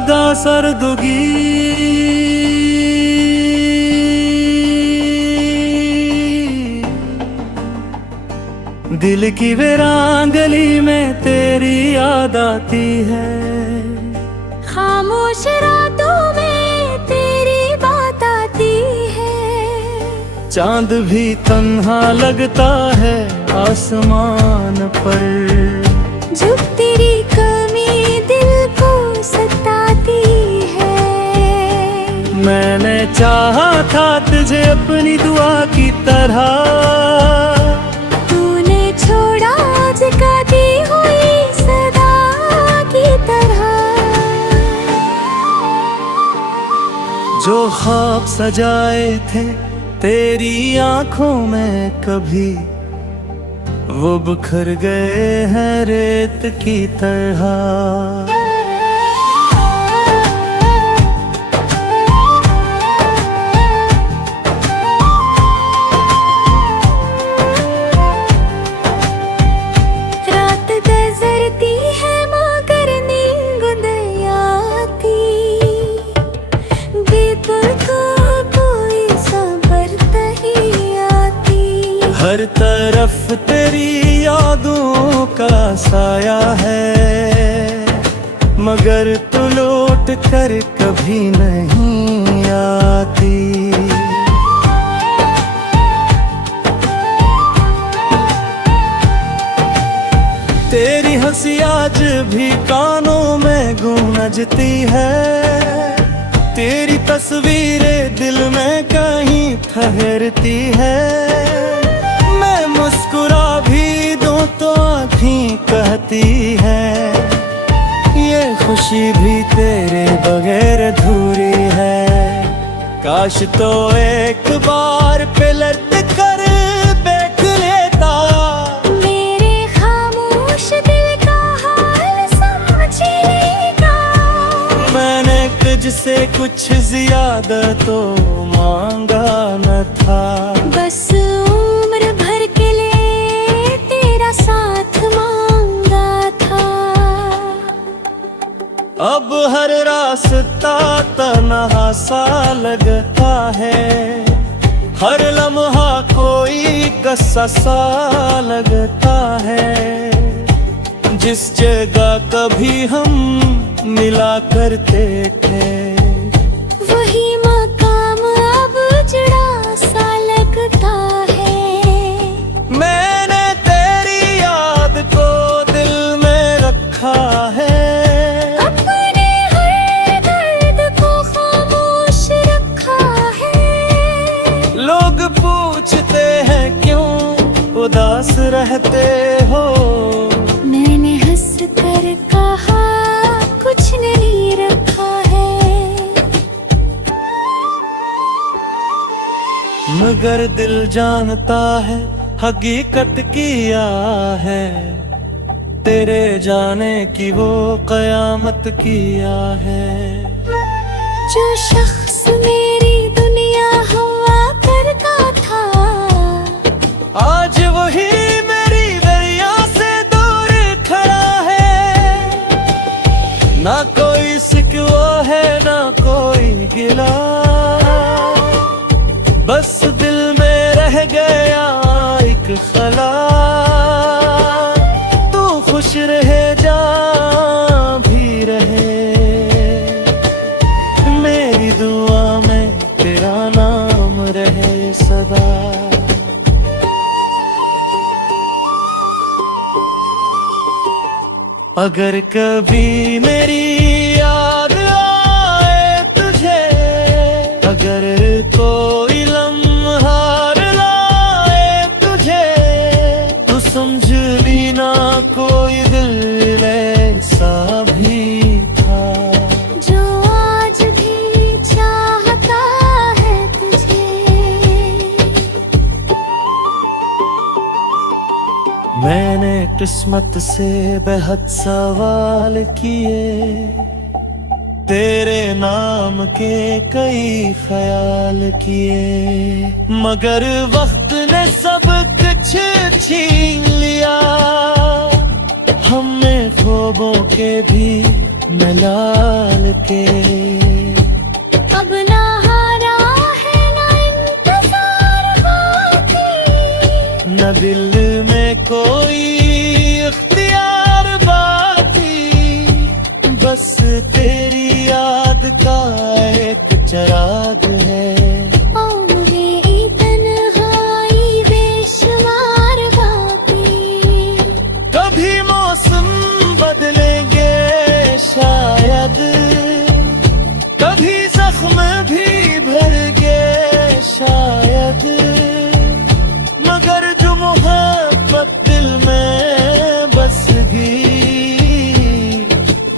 लगा सरदुगी दिल की वीरांगली में तेरी याद आती है। खामोश रातों में तेरी बात आती है। चांद भी तन्हा लगता है आसमान पर, जब तेरी कमी दिल को सताती है। मैंने चाहा था तुझे अपनी दुआ की तरह, तूने छोड़ा जगाती हुई सदा की तरह। जो ख्वाब सजाए थे तेरी आंखों में कभी, वो बिखर गए हैं रेत की तरह। रात गुजरती है मगर नींद नहीं आती, बेपल को कोई सबर नहीं आती। हर तरफ तेरी यादों का साया है, मगर तू लौट कर कभी नहीं आती। तेरी हंसी आज भी कानों में गूंजती है, तेरी तस्वीरें दिल में कहीं ठहरती है। मैं मुस्कुरा भी दूं तो आँखें कहती है, ये खुशी भी तेरे बगैर अधूरी है। काश तो एक बार पे लौट कर देख लेता, मेरे खामोश दिल का हाल समझ लेगा। मैंने तुझसे कुछ ज्यादा तो मांगा न था, बस उम्र भर के लिए तेरा साथ मांगा था। अब हर रास्ता तन्हा सा लगता है, हर लम्हा कोई गस्सा सा लगता है। जिस जगह कभी हम मिला करते थे, वही मकाम अब उजड़ा सा लगता है। मैंने तेरी याद को दिल में रखा है, अपने हर दर्द को खामोश रखा है। लोग पूछते हैं क्यों उदास रहते हो, मैंने हंस कर कहा कुछ नहीं रखा है। मगर दिल जानता है हकीकत किया है, तेरे जाने की वो कयामत किया है। जो शख्स मेरी दुनिया हुआ करता था, आज वही मेरी दरिया से दूर खड़ा है। ना कोई शिकवा है ना कोई गिला, बस दिल में रह गया एक खला। तू खुश रहे जा भी रहे, मेरी दुआ में तेरा नाम रहे सदा। अगर कभी मेरी याद आए तुझे, अगर कोई लम्हा लाए तुझे, तो समझ लेना कोई दिल ऐसा भी था, जो आज भी चाहता है तुझे। मैंने किस्मत से बेहद सवाल किए, तेरे नाम के कई ख्याल किए, मगर वक्त ने सब कुछ छीन लिया। हमने ख्वाबों के भी न लाल के। अब ना हारा है ना इंतजार बाकी, न दिल में कोई इख्तियार बाकी, बस तेरी याद का एक चिराग है। कभी मौसम बदलेंगे शायद, कभी जख्म भी भरेंगे शायद, मगर जो मोहब्बत दिल में बस गई,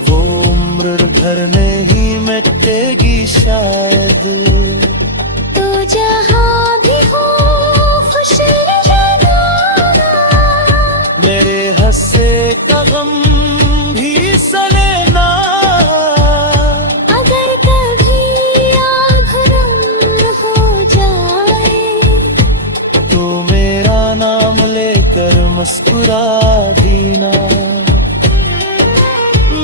वो उम्र भर नहीं मिटेगी शायद। तो जहाँ भी हो खुश रहना, मेरे हंसे का गम भी सलेना, अगर कभी आँख नम हो जाए, तो मेरा नाम लेकर मुस्कुरा देना।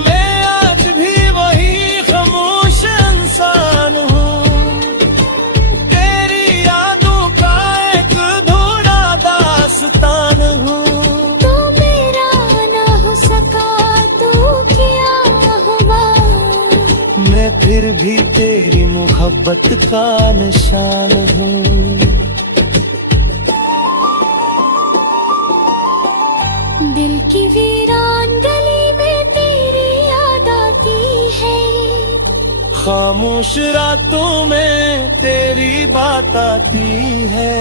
मैं आज भी वही खामोश इंसान हूँ, तेरी यादों का एक अधूरा दास्तान हूँ। तो मेरा ना हो सका तो क्या हुआ, मैं फिर भी तेरी मोहब्बत का निशान हूँ। दिल की वीरान गली में तेरी याद आती है, खामोश रातों में तेरी बात आती है।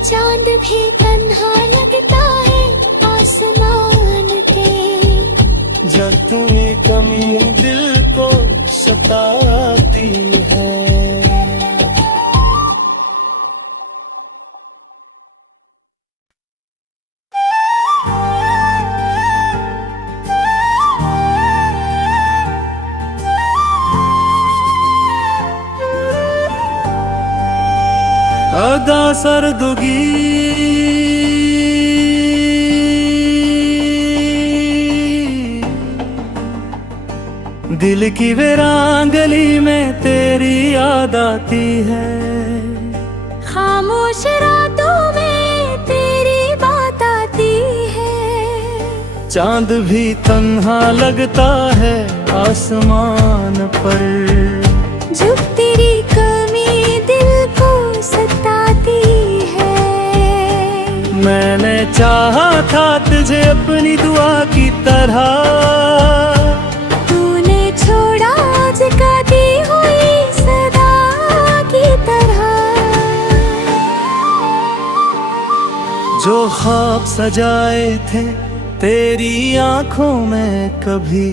चांद भी तन्हा लगता है आसमान के, जब तुम्हें कमी दिल को सताती है। अदा सरदुगी दिल की वीरान गली में तेरी याद आती है। खामोश रातों में तेरी बात आती है, चांद भी तन्हा लगता है आसमान पर, जब तेरी कमी दिल को सताती है। मैंने चाहा था तुझे अपनी दुआ की तरह, तूने छोड़ा आज गाती हुई सदा की तरह। जो ख्वाब सजाए थे तेरी आंखों में कभी,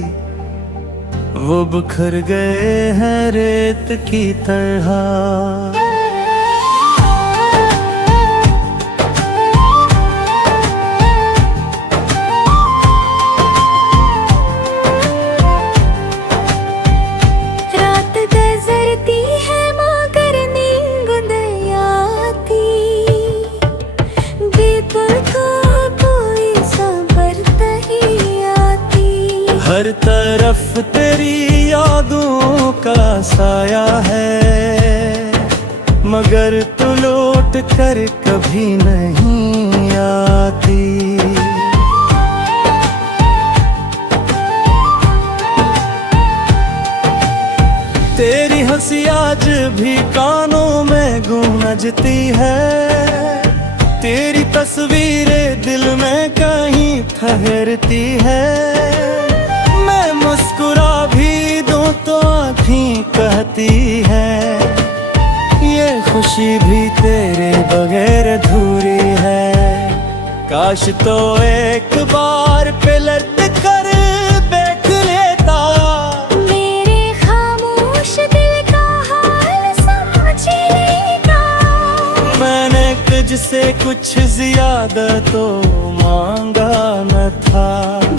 वो बिखर गए हैं रेत की तरह। रात गुजरती है मगर नींद नहीं आती, बेपल को कोई सबर नहीं आती। हर तरफ तेरी यादों का साया है, मगर तू लौट कर कभी नहीं आती। तेरी हंसी आज भी कानों में गूंजती है, तेरी तस्वीरें दिल में कहीं ठहरती है। मैं मुस्कुरा भी दूं तो आँखें कहती है, ये खुशी भी तेरे बगैर अधूरी है। काश तो एक बार पे लौट कर देख लेता, मेरे खामोश दिल का हाल समझ लेता। मैंने तुझसे कुछ ज्यादा तो मांगा न था,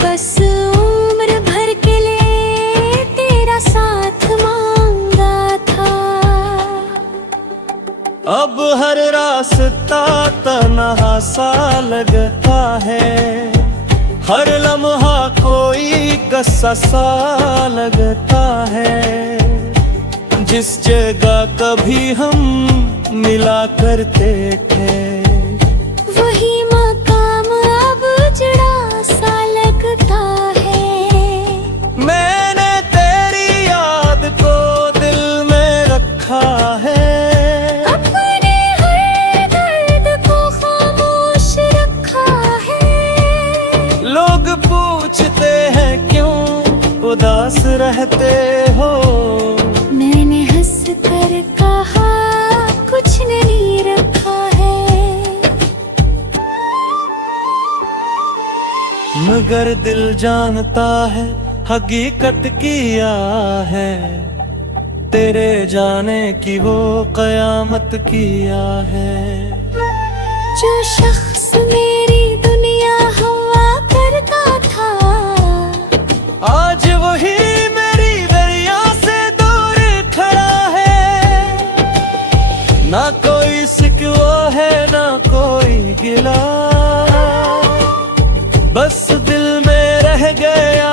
बस उम्र भर के लिए तेरा साथ मांगा था। अब हर रास्ता तन्हा सा लगता है, हर लम्हा कोई कस्सा सा लगता है, जिस जगह कभी हम मिला करते थे। वही मकाम अब उजड़ा सा लगता है। मैंने तेरी याद को दिल में रखा है, अपने हर दर्द को खामोश रखा है। लोग पूछते हैं क्यों उदास रहते हो, मैंने हंस कर कहा कुछ नहीं रखा है। मगर दिल जानता है हकीकत किया है, तेरे जाने की वो कयामत किया है। जो शख्स मेरी दुनिया हुआ करता था, आज वही मेरी दरिया से दूर खड़ा है। ना कोई सिकवा है ना कोई गिला, बस दिल में रह गया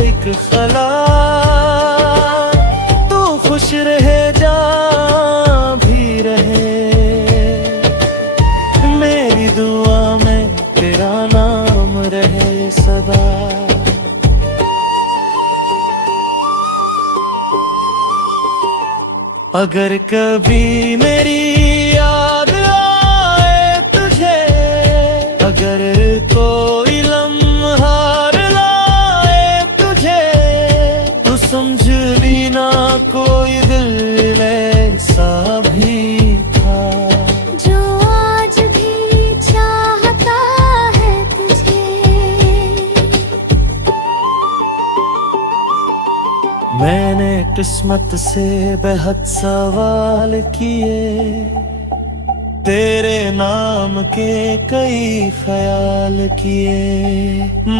एक खला। तू खुश रहे जा भी रहे, मेरी दुआ में तेरा नाम रहे सदा। अगर कभी मेरी याद आए तुझे, अगर कोई लम्हा लाए तुझे, तो समझ लेना कोई दिल ऐसा भी था, जो आज भी चाहता है तुझे। मैंने किस्मत से बेहद सवाल किए, तेरे नाम के कई ख्याल किए,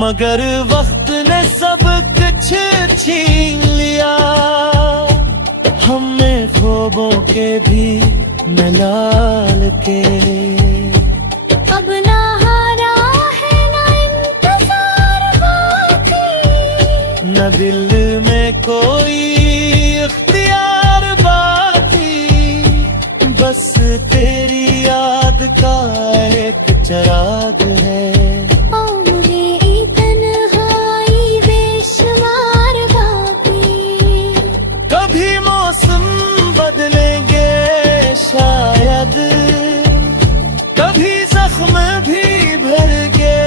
मगर वक्त ने सब कुछ छीन लिया। हमने ख्वाबों के भी मलाल के, अब ना हारा है ना इंतजार बाकी, न दिल में कोई इख्तियार बाकी, बस तेरी याद का एक चिराग है। मेरी तन्हाई बेशुमार बाकी, कभी मौसम बदलेंगे शायद, कभी जख्म भी भरगे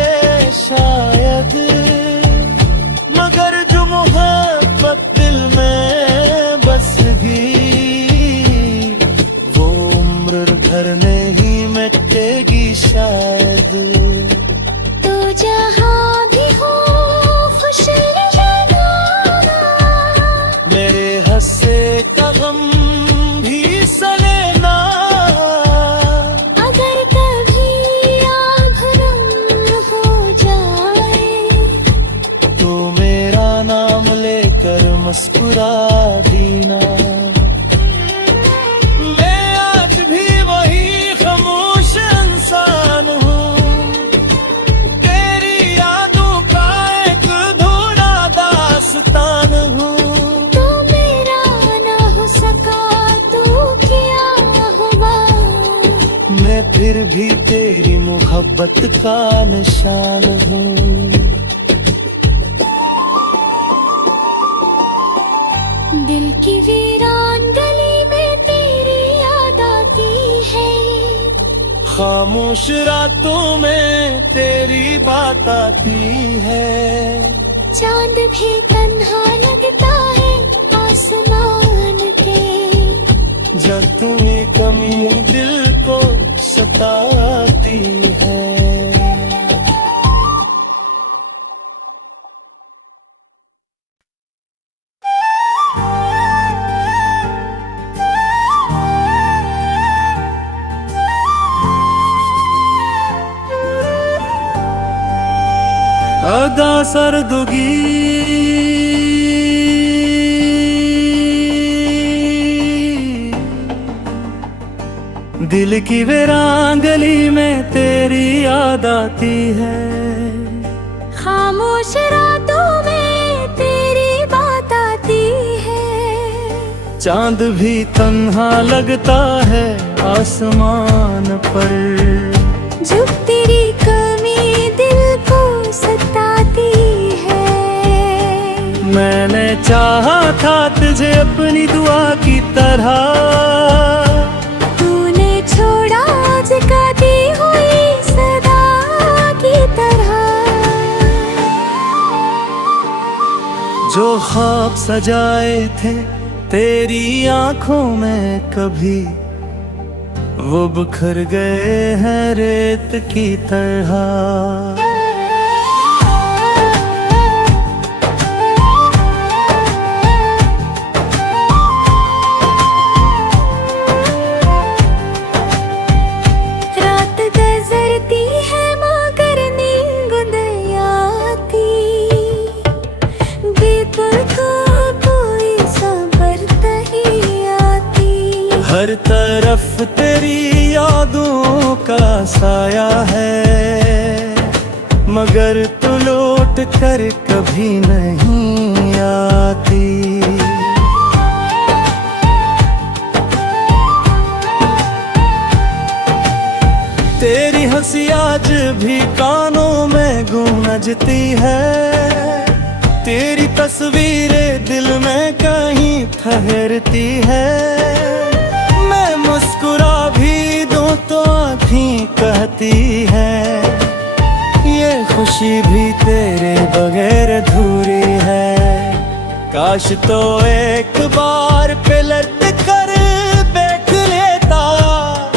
शायद, मगर जो मोहब्बत दिल में बस गई, वो उम्र भर नहीं मिटेगी शायद। तो जहाँ भी हो खुश रहना, मेरे हंसे का गम भी सलेना, अगर कभी आँख नम हो जाए, तो मेरा नाम लेकर मुस्कुरा दीना। मैं आज भी वही खामोश इंसान हूँ, तेरी यादों का एक अधूरा दास्तान हूँ। तो मेरा ना हो सका तो क्या हुआ, मैं फिर भी तेरी मोहब्बत का निशान हूँ। दिल की वीरान गली में तेरी याद आती है, खामोश रातों में तेरी बात आती है, चांद भी तन्हा लगता है आसमान के, जब तुम्हें कमी दिल को सताती है। अदा सरदुगी दिल की वीरान गली में तेरी याद आती है। खामोश रातों में तेरी बात आती है। चांद भी तन्हा लगता है आसमान पर, जब तेरी कमी दिल को सताती है। मैंने चाहा था तुझे अपनी दुआ की तरह, तूने छोड़ा जगाती हुई सदा की तरह। जो ख्वाब सजाए थे तेरी आंखों में कभी, वो बिखर गए हैं रेत की तरह। हर तरफ तेरी यादों का साया है, मगर तू लौट कर कभी नहीं आती। तेरी हंसी आज भी कानों में गूंजती है, तेरी तस्वीरें दिल में कहीं ठहरती है। मुस्कुरा भी दूं तो आँखें कहती है, ये खुशी भी तेरे बगैर अधूरी है। काश तो एक बार पलट कर देख लेता,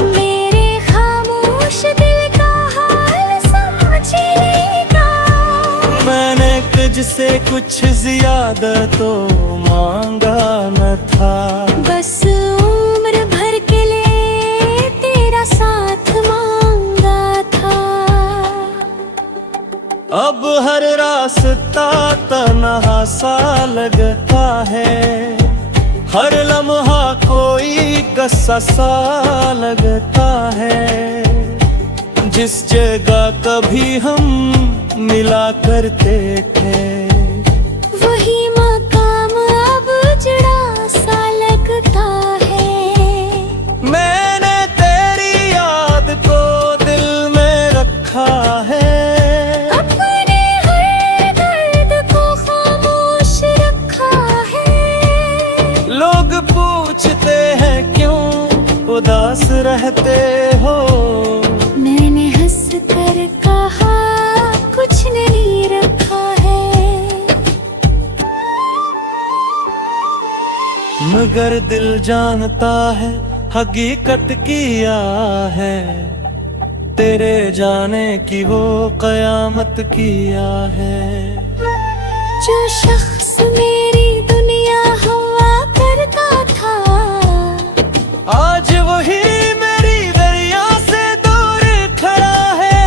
मेरे खामोश दिल का हाल समझ लेता। मैंने तुझसे कुछ ज्यादा तो मांगा न था, बस उम्र भर के लिए तेरा साथ मांगा था। अब हर रास्ता तन्हा सा लगता है, हर लम्हा कोई कस्सा सा लगता है। जिस जगह कभी हम मिला करते थे, वही मकाम अब उजड़ा सा लगता है। मैंने तेरी याद को दिल में रखा है, अपने हर दर्द को खामोश रखा है। लोग पूछते हैं क्यों उदास रहते हो, मैंने हंस कर कहा कुछ नहीं रखा है। मगर दिल जानता है हकीकत किया है, तेरे जाने की वो कयामत किया है। जो शख्स मेरी दुनिया हुआ करता था, आज वही मेरी दरिया से दूर खड़ा है।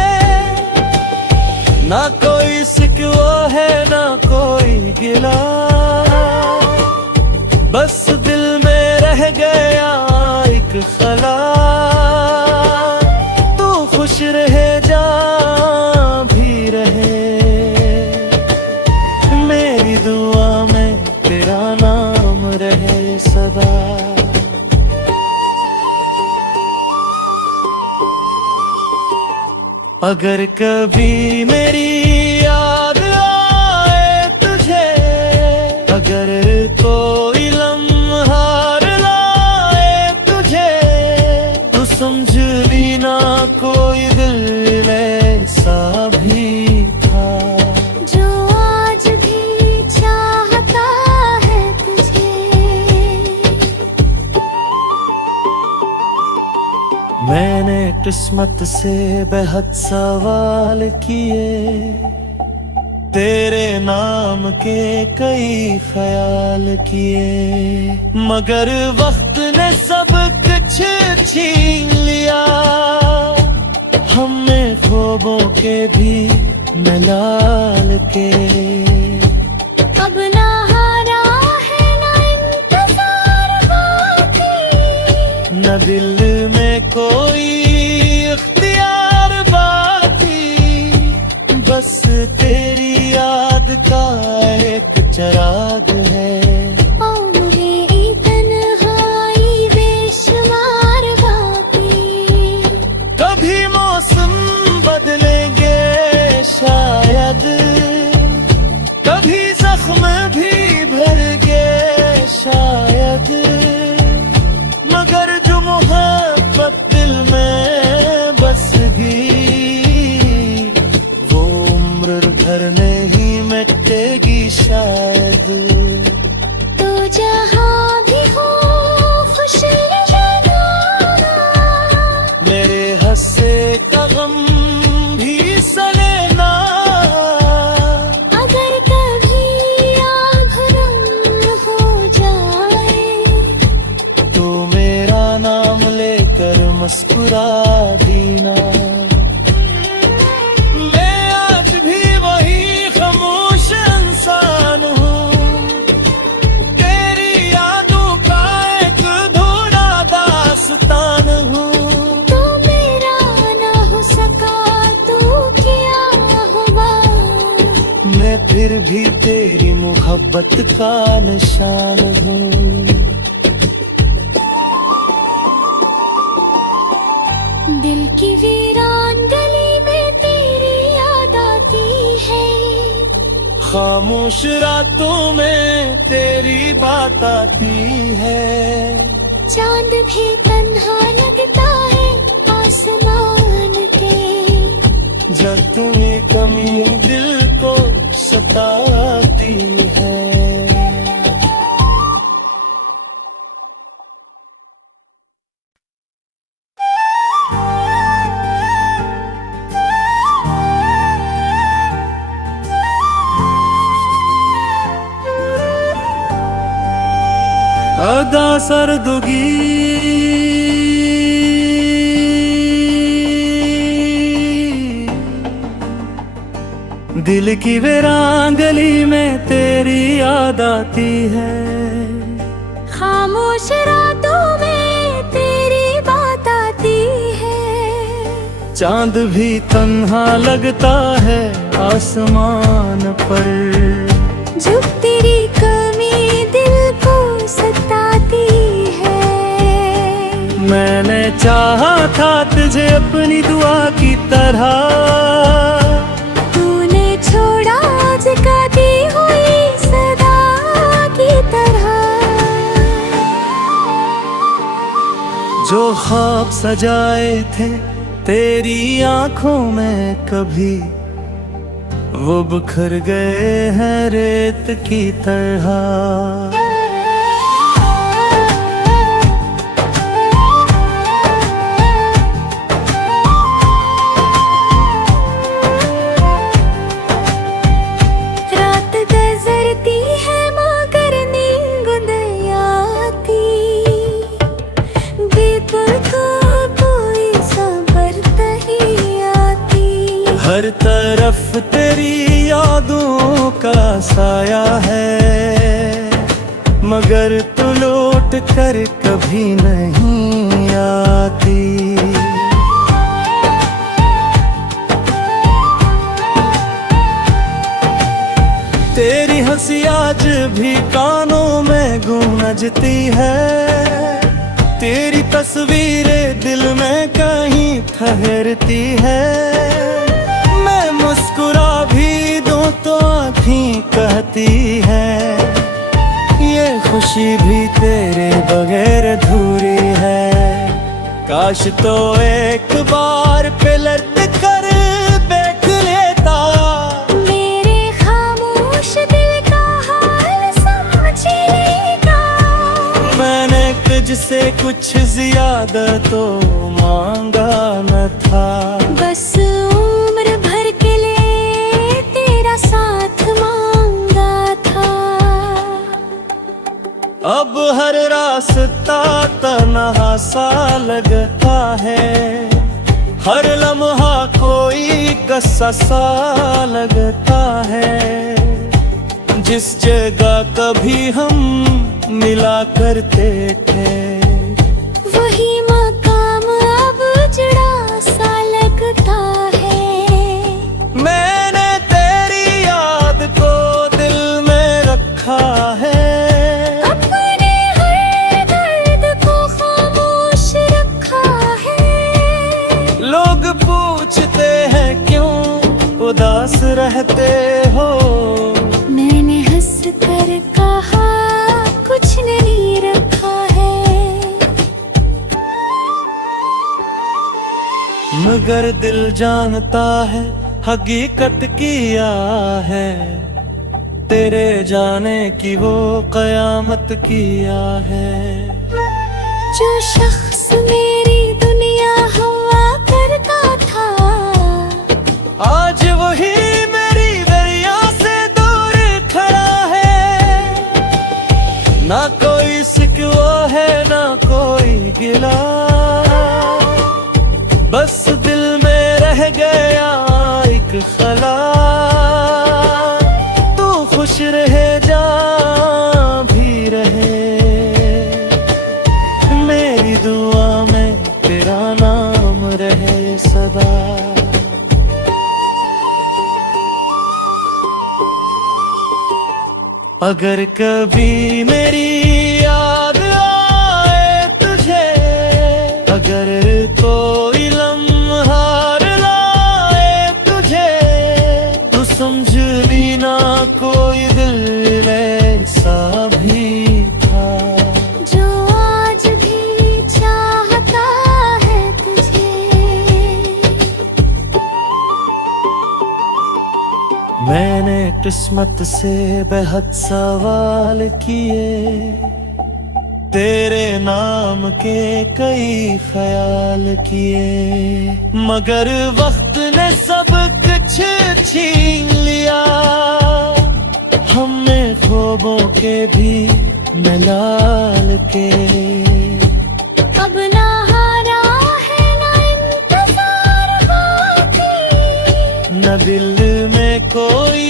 ना कोई शिकवा है ना कोई गिला, बस दिल में रह गया एक खला। तू खुश रहे जा भी रहे, मेरी दुआ में तेरा नाम रहे सदा। अगर कभी मेरी याद आए तुझे, अगर कोई लम्हा लाए तुझे, तो समझ लेना कोई दिल ऐसा भी था, जो आज भी चाहता है तुझे। मैंने किस्मत से बेहद सवाल किए, तेरे नाम के कई ख्याल किए, मगर वक्त ने सब कुछ छीन लिया। हमने ख्वाबों के भी मलाल के, अब ना हारा है ना इंतजार बाकी, न दिल में कोई इख्तियार बाकी, बस तेरी चराग है। उम्रे तन्हाई बेशुमार बाकी, कभी मौसम बदलेंगे शायद, कभी जख्म भी भरगे शायद, मगर जो मोहब्बत दिल में बस गई, वो उम्र भर नहीं मिटेगी शायद। तो जहाँ भी हो खुश रहना, मेरे हंसे का गम भी सलेना, अगर कभी आँख नम हो जाए, तो मेरा नाम लेकर मुस्कुरा देना। मैं आज भी वही खामोश इंसान हूँ, तेरी यादों का एक अधूरा दास्तान हूँ। तो मेरा ना हो सका तो क्या हुआ, मैं फिर भी तेरी मोहब्बत का निशान हूँ। दिल की वीरान गली में तेरी याद आती है, खामोश रातों में तेरी बात आती है। चांद भी तन्हा लगता है आसमान के, जब तुम्हें कमी दिल को सताती है। अदा सरदुगी दिल की वीरान गली में तेरी याद आती है। खामोश रातों में तेरी बात आती है, चांद भी तन्हा लगता है आसमान पर, जब तेरी कमी दिल को सताती है। मैंने चाहा था तुझे अपनी दुआ की तरह, तूने छोड़ा जगाती हुई सदा की तरह। जो ख्वाब सजाए थे तेरी आंखों में कभी, वो बिखर गए हैं रेत की तरह। रात गुजरती है मगर नींद नहीं आती, बेपल को कोई सबर नहीं आती। हर तरफ तेरी यादों का साया है, मगर तू लौट कर कभी नहीं आती। तेरी हंसी आज भी कानों में गूंजती है, तेरी तस्वीरें दिल में कहीं ठहरती है। मैं मुस्कुरा भी दूं तो आँखें कहती है, ये खुशी भी तेरे बगैर अधूरी है। काश तो एक बार पलट कर देख लेता, मेरे खामोश दिल का हाल समझ लेगा। मैंने तुझसे कुछ ज्यादा तो मांगा न था, बस उम्र भर के लिए तेरा साथ मांगा था। अब हर रास्ता तन्हा सा लगता है, हर लम्हा कोई गस्सा सा लगता है। जिस जगह कभी हम मिला करते थे, वही मकाम अब उजड़ा सा लगता है। मैंने तेरी याद को दिल में रख चाहते हो। मैंने हंस कर कहा कुछ नहीं रखा है, मगर दिल जानता है हकीकत किया है, तेरे जाने की वो कयामत किया है। जो शख्स मेरी दुनिया हवा करता था, आज वही मेरी दरिया से दूर खड़ा है। ना कोई शिकवा है ना कोई गिला, बस दिल में रह गया एक खला। तू खुश रहे जा भी रहे, मेरी दुआ में तेरा नाम रहे सदा। अगर कभी मेरी याद आए तुझे, अगर कोई लम्हा लाए तुझे, तो समझ लेना कोई दिल ऐसा भी था जो आज भी चाहता है तुझे। मैंने किस्मत से बेहद सवाल किए, तेरे नाम के कई ख्याल किए, मगर वक्त ने सब कुछ छीन लिया। हमने ख्वाबों के भी मलाल के, अब ना हारा है ना इंतजार बाकी, न दिल में कोई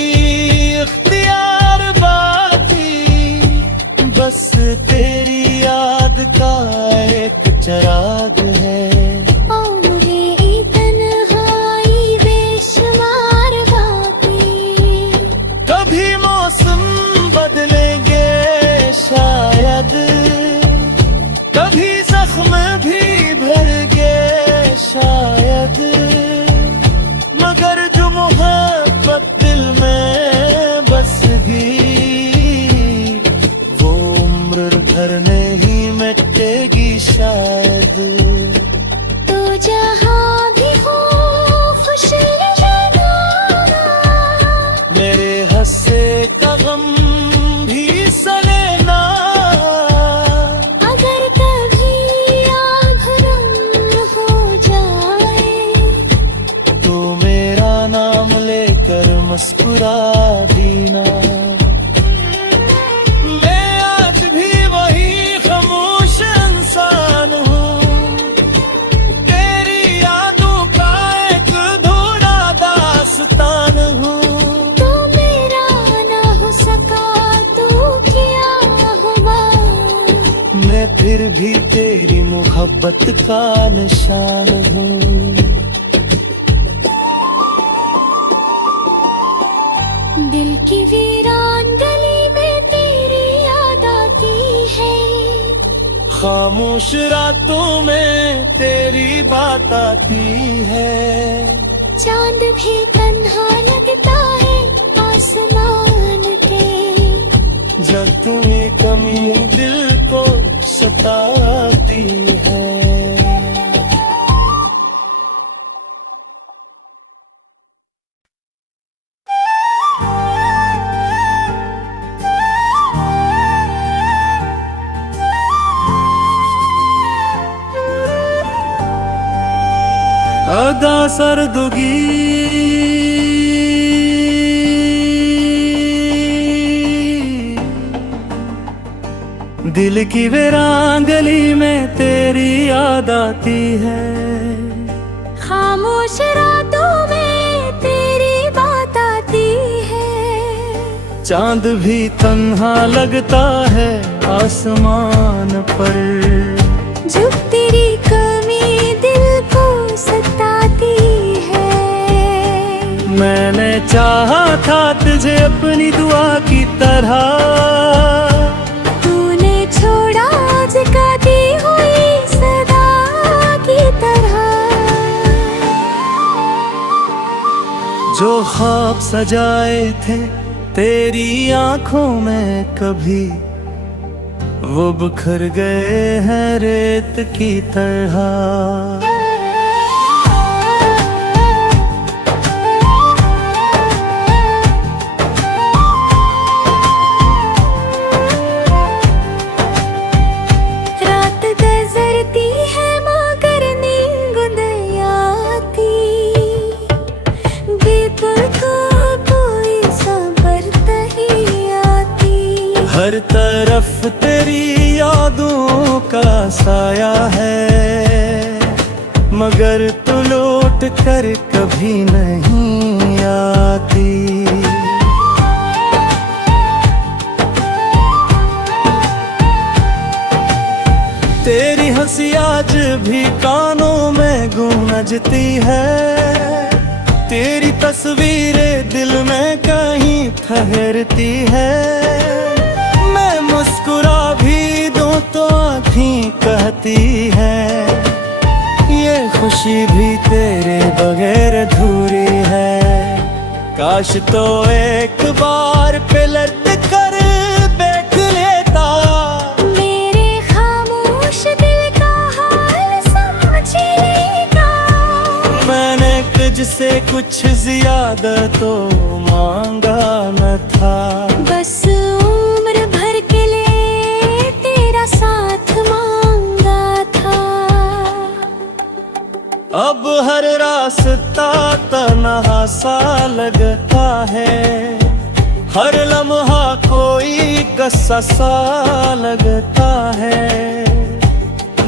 इख्तियार बाकी, बस तेरी याद का एक चिराग है। मेरी तन्हाई बेशुमार बाकी, कभी मौसम बदलेंगे शायद, कभी जख्म भी भरेंगे शायद, मगर जो मोहब्बत दिल में बस गई, वो उम्र भर नहीं मिटेगी शायद। तो जहाँ भी हो खुश रहना, मेरे हंसे का गम भी सलेना, अगर कभी आँख नम हो जाए, तो मेरा नाम लेकर मुस्कुरा दीना। मैं आज भी वही खामोश इंसान हूँ, तेरी यादों का एक अधूरा दास्तान हूँ। तो मेरा ना हो सका तो क्या हुआ, मैं फिर भी तेरी मोहब्बत का निशान हूँ। दिल की वीरान गली में तेरी याद आती है, खामोश रातों में तेरी बात आती है, चांद भी तन्हा लगता है आसमान पे, जब तुम्हें कमी दिल को सताती है। अदा सरदुगी दिल की वीरान गली में तेरी याद आती है, खामोश रातों में तेरी बात आती है, चांद भी तन्हा लगता है आसमान पर, जब तेरी कमी दिल को सताती है। मैंने चाहा था तुझे अपनी दुआ की तरह, तूने छोड़ा जगाती हुई सदा की तरह। जो ख्वाब सजाए थे तेरी आंखों में कभी, वो बिखर गए हैं रेत की तरह। हर तरफ तेरी यादों का साया है, मगर तू लौट कर कभी नहीं आती। तेरी हंसी आज भी कानों में गूंजती है, तेरी तस्वीरें दिल में कहीं ठहरती है। मैं मुस्कुरा भी दूं तो आँखें कहती है, ये खुशी भी तेरे बगैर अधूरी है। काश तो एक बार पलट कर बैठ लेता, मेरे खामोश दिल का हाल समझ लेता। मैंने तुझसे कुछ ज्यादा तो मांगा न था, बस उम्र भर के लिए तेरा साथ मांगा था। अब हर रास्ता तन्हा सा लगता है, हर लम्हा कोई गस्सा सा लगता है।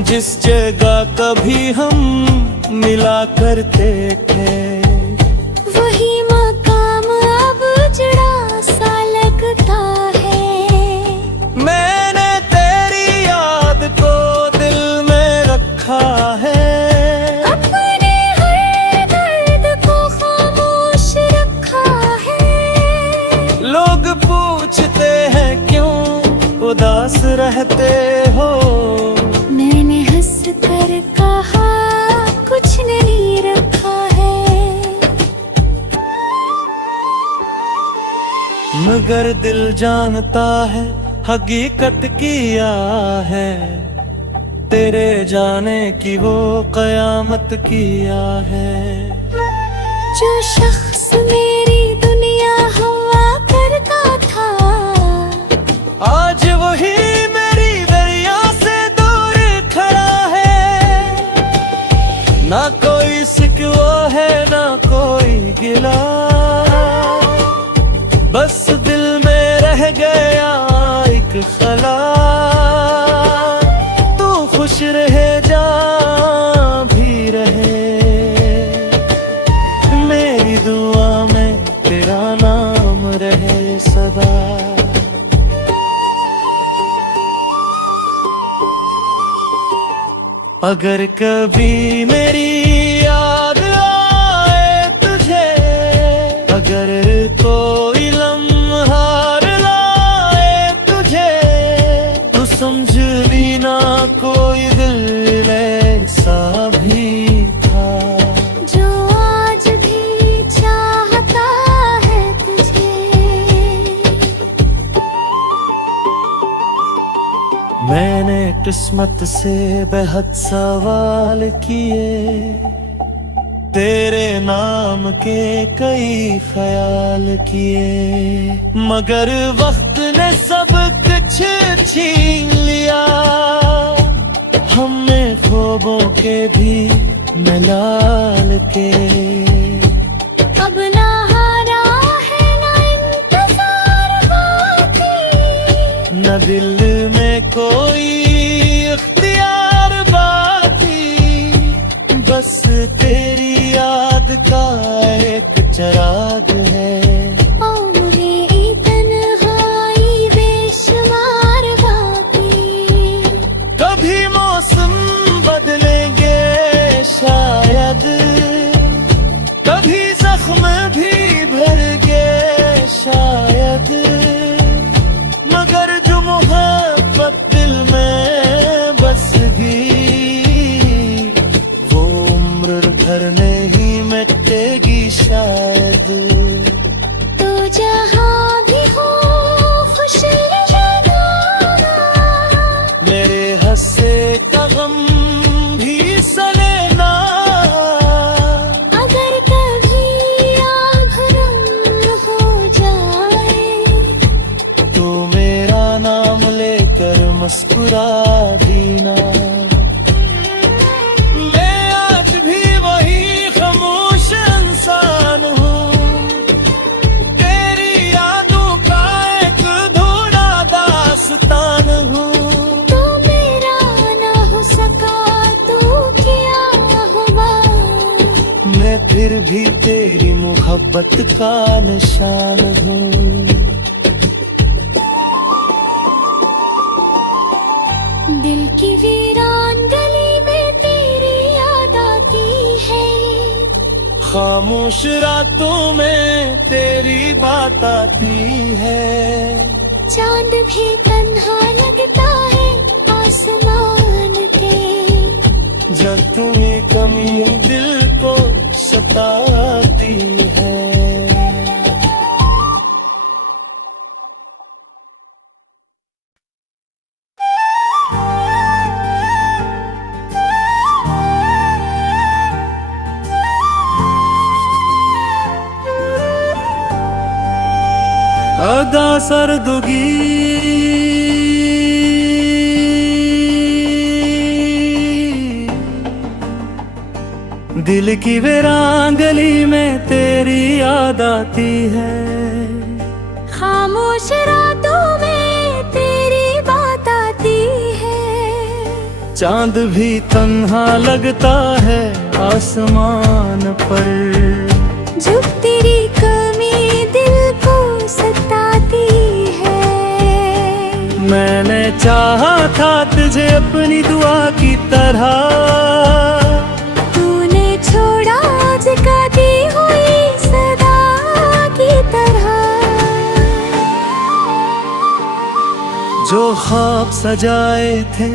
जिस जगह कभी हम मिला करते थे, वही मकाम अब उजड़ा सा लगता है। मैंने तेरी याद को दिल में रखा है, अपने हर दर्द को खामोश रखा है। लोग पूछते हैं क्यों उदास रहते हो, मैंने हंस कर कहा कुछ नहीं रखा है। मगर दिल जानता है हकीकत किया है, तेरे जाने की वो कयामत किया है। जो शख्स मेरी दुनिया हुआ करता था, आज वही मेरी दरिया से दूर खड़ा है। ना कोई शिकवा है ना कोई गिला, बस दिल में रह गया एक खला। तू खुश रहे जहाँ भी रहे, मेरी दुआ में तेरा नाम रहे सदा। अगर कभी मेरी याद आए तुझे, अगर कोई लम्हा लाए तुझे, तो समझ लेना कोई दिल ऐसा भी था, जो आज भी चाहता है तुझे। मैंने किस्मत से बेहद सवाल किए, तेरे नाम के कई ख्याल किए, मगर वक्त ने सब कुछ छीन लिया। हमने ख्वाबों के भी मलाल के, अब ना हारा है ना इंतजार बाकी, न दिल में कोई इख्तियार बाकी। बस तेरी याद का एक चराग है, उम्रे तन्हाई बेशुमार बाकी। कभी मौसम बदलेंगे शायद, कभी जख्म भी भरगे शायद, मगर जो मोहब्बत दिल में बस गई, वो उम्र भर नहीं मिटेगी शायद। फिर भी तेरी मोहब्बत का निशान हूँ। दिल की वीरान गली में तेरी याद आती है, खामोश रातों में तेरी बात आती है। चांद भी तन्हा लगता है आसमान पे, जब तुम्हें कमी दिल को सताती है। अदा सरदुगी दिल की वीरान गली में तेरी याद आती है, खामोश रातों में तेरी बात आती है। चांद भी तन्हा लगता है आसमान पर, जब तेरी कमी दिल को सताती है। मैंने चाहा था तुझे अपनी दुआ की तरह, तूने छोड़ा आज गाती हुई सदा की तरह। जो ख्वाब सजाए थे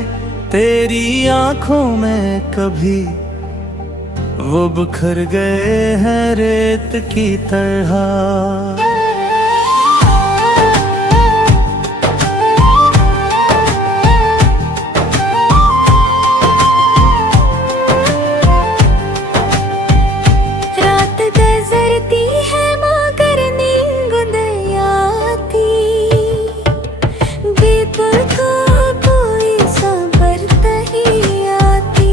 तेरी आंखों में कभी, वो बिखर गए हैं रेत की तरह। रात गुजरती है मगर नींद नहीं आती, बेपल को कोई खबर नहीं आती।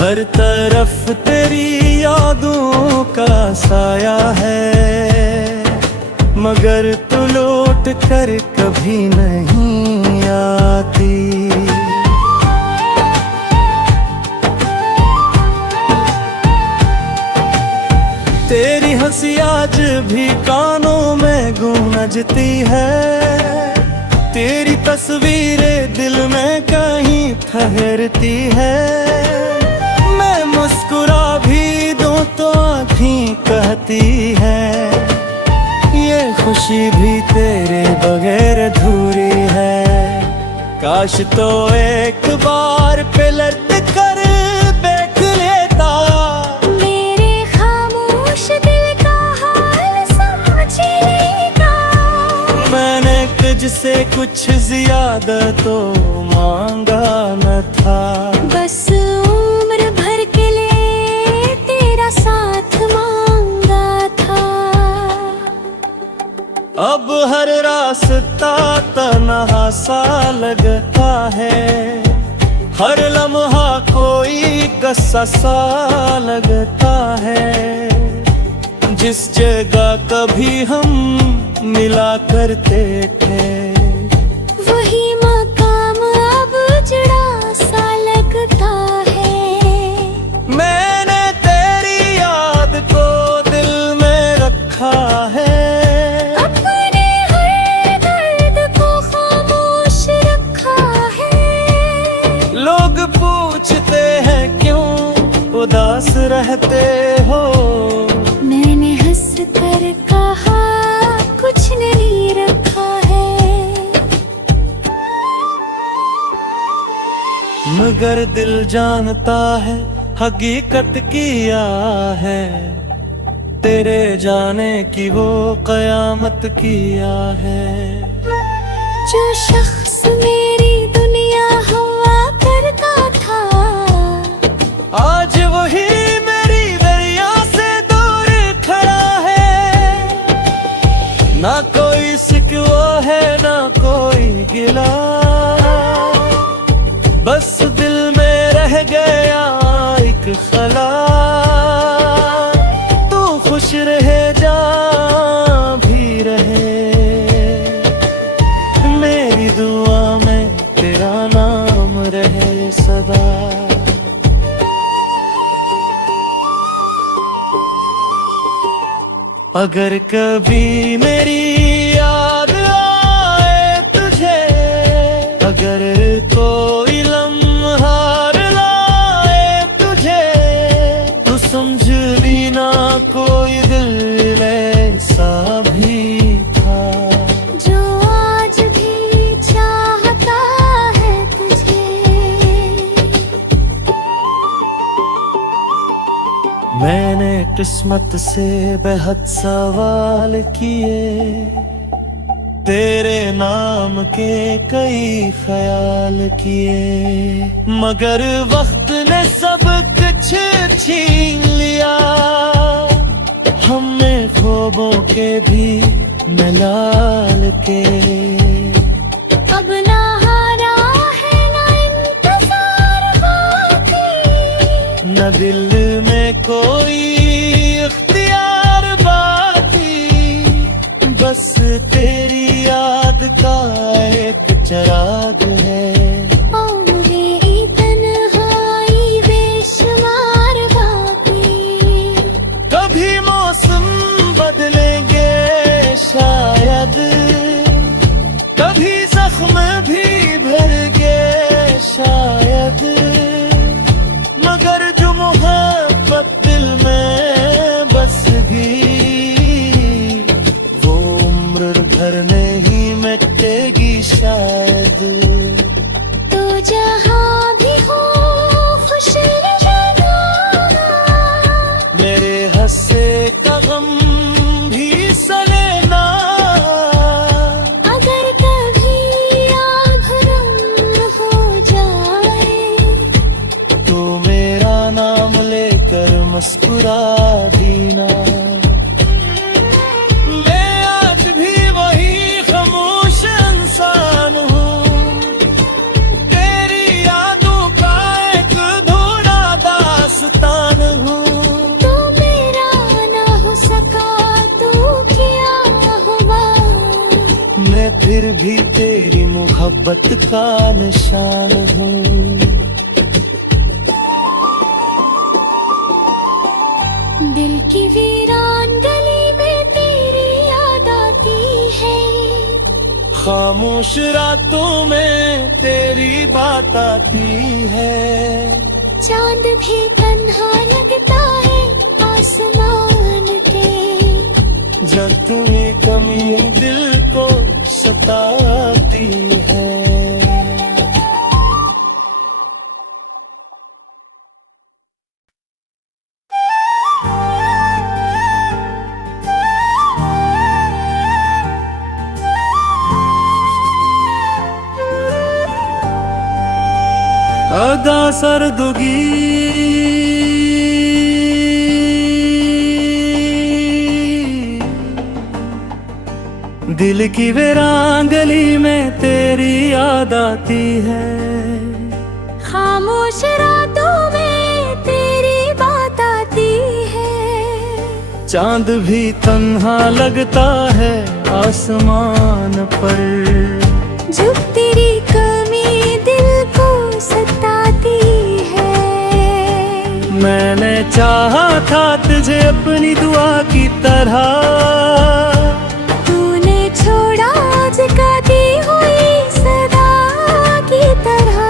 हर तरफ तेरी यादों का साया है, मगर तू लौट कर कभी नहीं आती। तेरी हंसी आज भी कानों में गूंजती है, तेरी तस्वीरें दिल में कहीं ठहरती है। मैं मुस्कुरा भी दूं तो आँखें कहती है, ये खुशी भी तेरे बगैर अधूरी है। काश तो एक बार पे लौट कर देख लेता, मेरे खामोश दिल का हाल समझ लेता। मैंने तुझसे कुछ ज्यादा तो मांगा न था, बस उम्र भर के लिए तेरा साथ मांगा था। अब हर रास्ता तन्हा सा लगता है, हर लम्हा कोई गस्सा सा लगता है। जिस जगह कभी हम मिला करते थे, वही मकाम अब उजड़ा सा लगता है। मैंने तेरी याद को दिल में रखा है, अपने हर दर्द को खामोश रखा है। लोग पूछते हैं क्यों उदास रहते हो, मैंने हंस कर कहा कुछ नहीं रखा है। मगर दिल जानता है हकीकत किया है, तेरे जाने की वो कयामत किया है। जो शख्स मेरी दुनिया हुआ करता था, आज वही मेरी दरिया से दूर खड़ा है। ना कोई शिकवा है ना कोई गिला, बस दिल में रह गया एक खला। तू खुश रहे जहाँ भी रहे, मेरी दुआ में तेरा नाम रहे सदा। अगर कभी मेरी याद आए तुझे, अगर कोई लम्हा लाए तुझे, तो समझ लेना कोई दिल ऐसा भी था जो आज भी चाहता है तुझे। मैंने किस्मत से बेहद सवाल किए, तेरे नाम के कई ख्याल किए, मगर वक्त ने सब कुछ छीन लिया, हमने ख्वाबों के भी मलाल के। अब ना हारा है ना इंतजार बाकी, न दिल में कोई इख्तियार बाकी, बस तेरी याद का एक चिराग है। मेरी तन्हाई बेशुमार बाकी, कभी मौसम बदलेंगे शायद, कभी जख्म भी भरेंगे शायद, मगर जो मोहब्बत दिल में बस गई, वो उम्र भर नहीं मिटेगी शायद। तो जहाँ भी हो खुश रहना, मेरे हंसे का गम भी सलेना, अगर कभी आँख नम हो जाए, तो मेरा नाम लेकर मुस्कुरा दीना। मैं आज भी वही खामोश इंसान हूँ, तेरी यादों का एक अधूरा दास्तान हूँ। तो मेरा ना हो सका तो क्या हुआ, मैं फिर भी तेरी मोहब्बत का निशान हूँ। दिल की वीरान गली में तेरी याद आती है, खामोश रातों में तेरी बात आती है, चांद भी तन्हा लगता है आसमान के, जब तुम्हें कमी दिल को सताती है। अदा सरदुगी दिल की वीरान गली में तेरी याद आती है, खामोश रातों में तेरी बात आती है, चांद भी तन्हा लगता है आसमान पर, जब तेरी कमी दिल को सताती है। मैंने चाहा था तुझे अपनी दुआ की तरह, तूने छोड़ा आज गाती हुई सदा की तरह,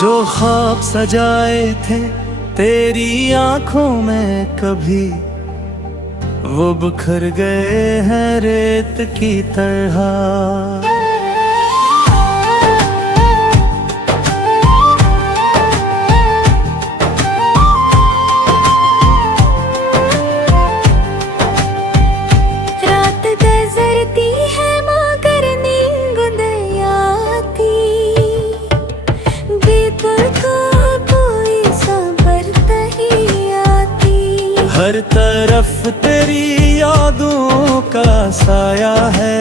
जो ख्वाब सजाए थे तेरी आंखों में कभी, वो बिखर गए हैं रेत की तरह। रात गुजरती है मगर नींद नहीं आती, बेपल को कोई सबर नहीं आती, हर तरफ तेरी यादों का साया है,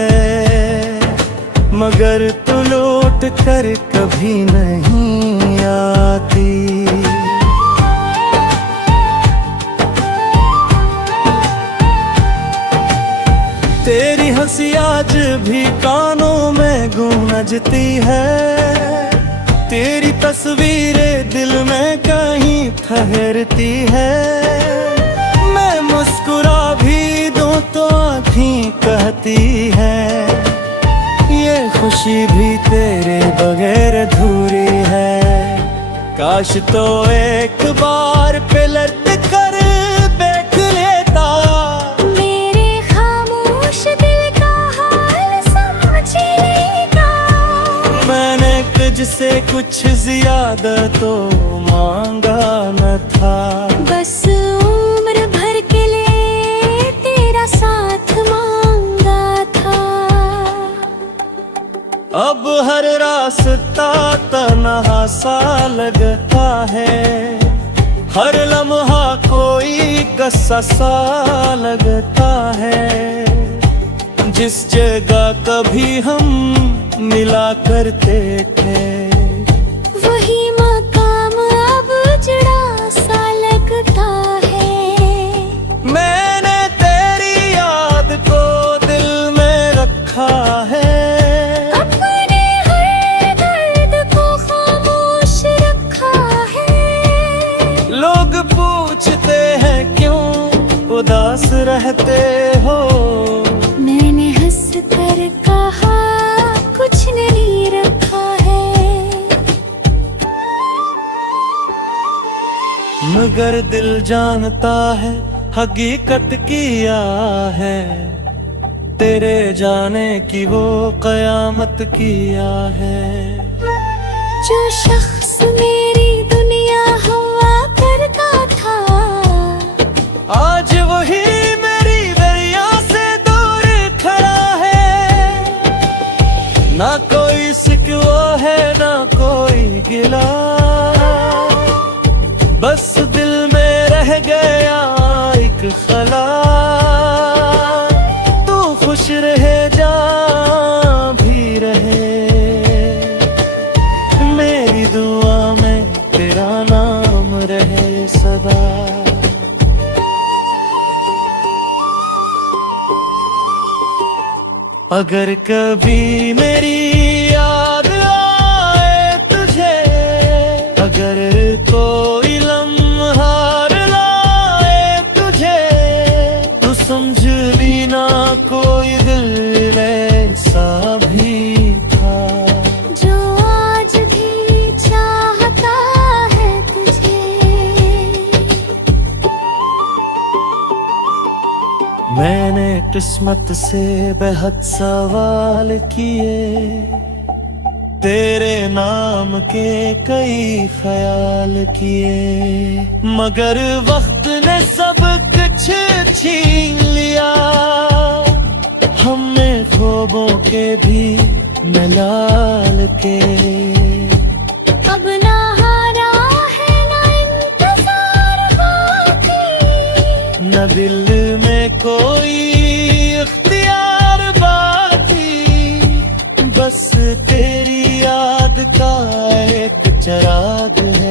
मगर तू लौट कर कभी नहीं आती। तेरी हंसी आज भी कानों में गूंजती है, तेरी तस्वीरें दिल में कहीं ठहरती है। मैं मुस्कुरा भी दूं तो आँखें कहती है, ये खुशी भी तेरे बगैर अधूरी है। काश तो एक बार पे लौट कर बैठ लेता, मेरे खामोश दिल का हाल समझ लेगा। मैंने तुझसे कुछ ज्यादा तो मांगा न था, बस उम्र भर के लिए तेरा साथ मांगा था। अब हर रास्ता तन्हा सा लगता है, हर लम्हा कोई गस्सा सा लगता है। जिस जगह कभी हम मिला करते थे, वही मकाम अब उजड़ा सा लगता है। मैंने तेरी याद को दिल में रखा है, अपने हर दर्द को खामोश रखा है। लोग पूछते हैं क्यों उदास रहते हो, मैंने हंस कर कहा कुछ नहीं रखा है। मगर दिल जानता है हकीकत किया है, तेरे जाने की वो कयामत किया है। जो शख्स मेरी दुनिया हुआ करता था, आज वही मेरी दरिया से दूर खड़ा है। ना कोई शिकवा है ना कोई गिला, बस दिल में रह गया एक खला। तू खुश रहे जहाँ भी रहे, मेरी दुआ में तेरा नाम रहे सदा। अगर कभी मेरी याद आए तुझे, अगर कोई लम्हा लाए तुझे, तो समझ लेना कोई दिल ऐसा भी था, जो आज भी चाहता है तुझे। मैंने किस्मत से बेहद सवाल किए, तेरे नाम के कई ख्याल किए, मगर वक्त ने सब कुछ छीन लिया। हमने ख्वाबों के भी मलाल के, अब ना हारा है ना इंतजार बाकी, न दिल में कोई इख्तियार बाकी। बस तेरी याद का एक चराग है,